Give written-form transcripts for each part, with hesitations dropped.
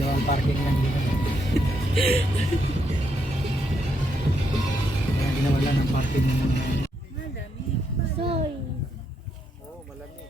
Yung parking lang dito. Kaya ginawa lang ng parking ng mga Malamig. Soy. Oo, malamig.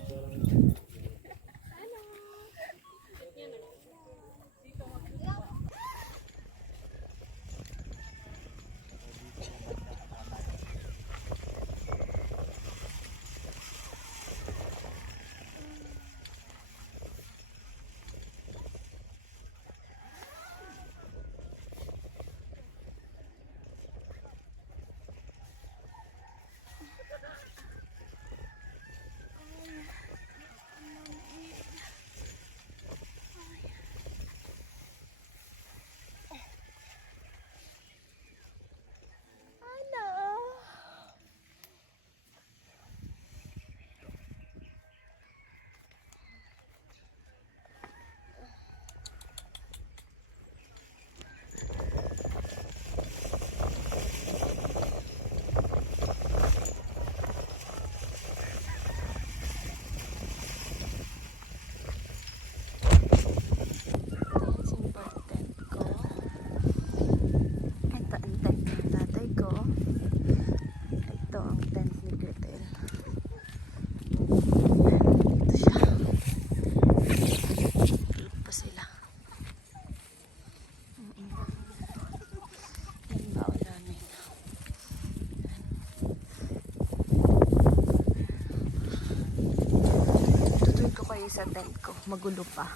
Sa tent ko, magulo pa.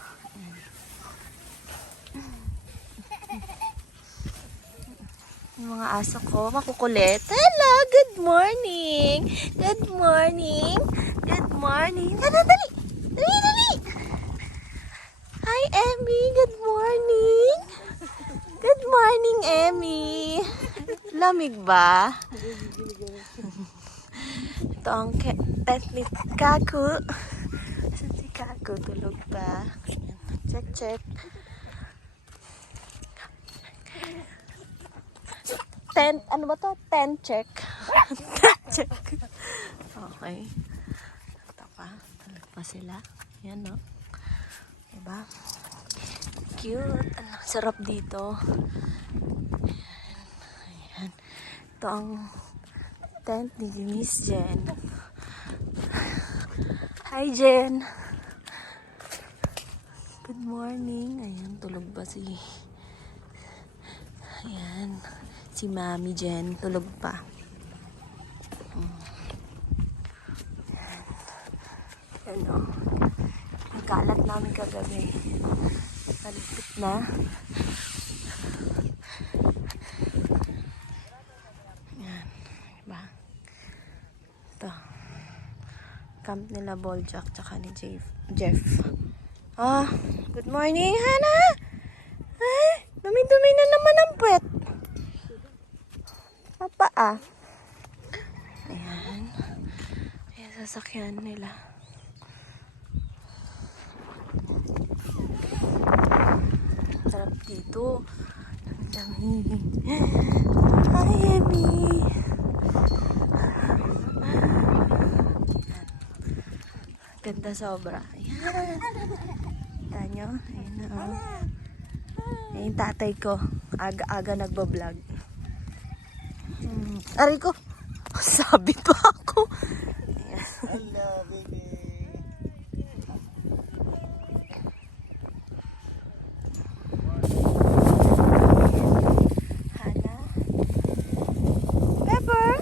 Yung mga aso ko, makukulit. Hello, good morning! Good morning! Good morning! Dali, dali! Dali, dali! Hi, Emmy! Good morning! Good morning, Emmy! Lamig ba? Ito ang tent ni Kaku. Si Kaku, tulog pa. Check, check. Tent, ano ba to? Tent check. Tent check. Okay. Ito pa. Tulog pa sila. Yan, no? Diba? Cute. Ano, sarap dito. Ayan. Ito ang tent ni Miss Jen. Hi, Jen. Good morning. Ayan, tulog ba si... Ayan. Si Mami Jen. Tulog pa. Ayan, o. Ang kalat namin kagabi. Malipit na. Ayan. Diba? Ito. Camp nila Boljak tsaka ni Jeff. Ah, good morning, Hana! Ay, dumi-dumi na naman ang puwet. Papa, ah. Ayan. Ayan, sasakyan nila. Sarap dito. Dami. Hi, Emmy. Ganda sobra. Ayan. Kita nyo? Ayan na. Oh. Ayan yung tatay ko. Aga-aga nagbablog. Aray ko. Sabi pa ako. Ayan. Hello, baby. Hana. Pepper.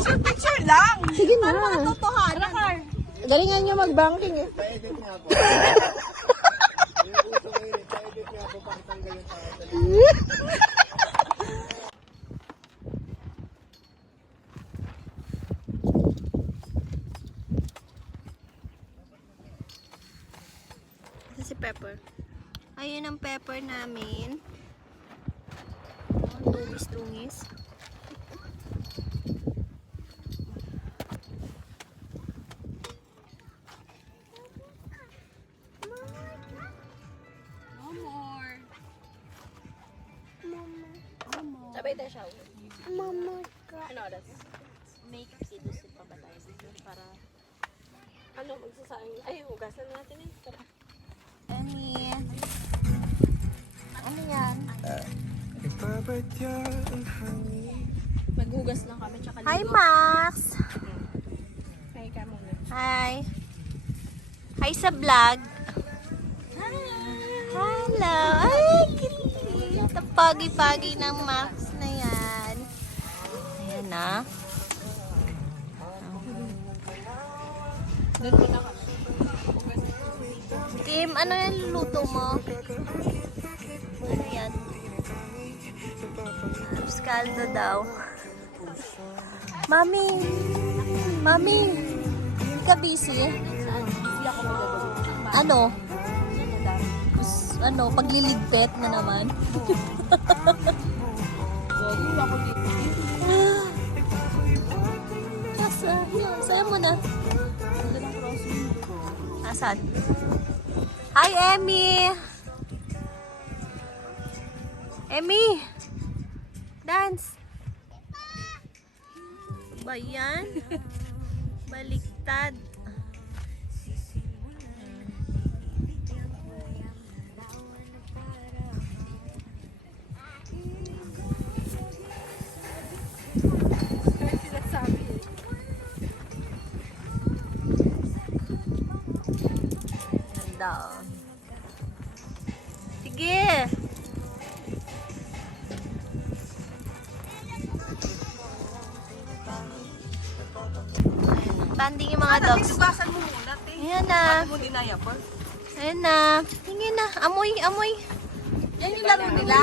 Picture lang! Sige na. Totohanan. Galingan nyo mag-banking eh. Pa-edit nga po. Yung uso ngayon, pa-edit nga po pakitanggal yung pakitanggal. Ito si Pepper. Ayun ang pepper namin. Tungis-tungis. Sabay tayo siya. Mama. Ano oras? Make sidus pa ba tayo dito para ano magsasayang. Ay, hugasan natin eh. Tara. Emmy. Ano yan? Maghugas lang kami, tsaka Hi, Max! Hi ka muna. Hi! Hi sa vlog! Hello! Ay, cute! Ang pagi-pagi ng Max na yan. Ayan na. Doon muna ka. Kim, ano yan luto mo? Ano yan? Arroz caldo daw. Mami! Mami! Hindi ka busy? Hindi ako magagawin. Ano? Madami. Ano, pagliligpit na naman. Hindi ako dito. Asa? Sa'yo mo na. Doon ang crossing ko. Asan? Hi, Emmy! Emmy! Dance! Ba yan? Baliktad. Sinasabi eh. Ganda. Sige! Tanding yung mga dogs. Basan mo muna, te. Ayan na. Mo dinaya pa. Ayan na. Tingin na. Amoy, amoy. Yan yung laro nila.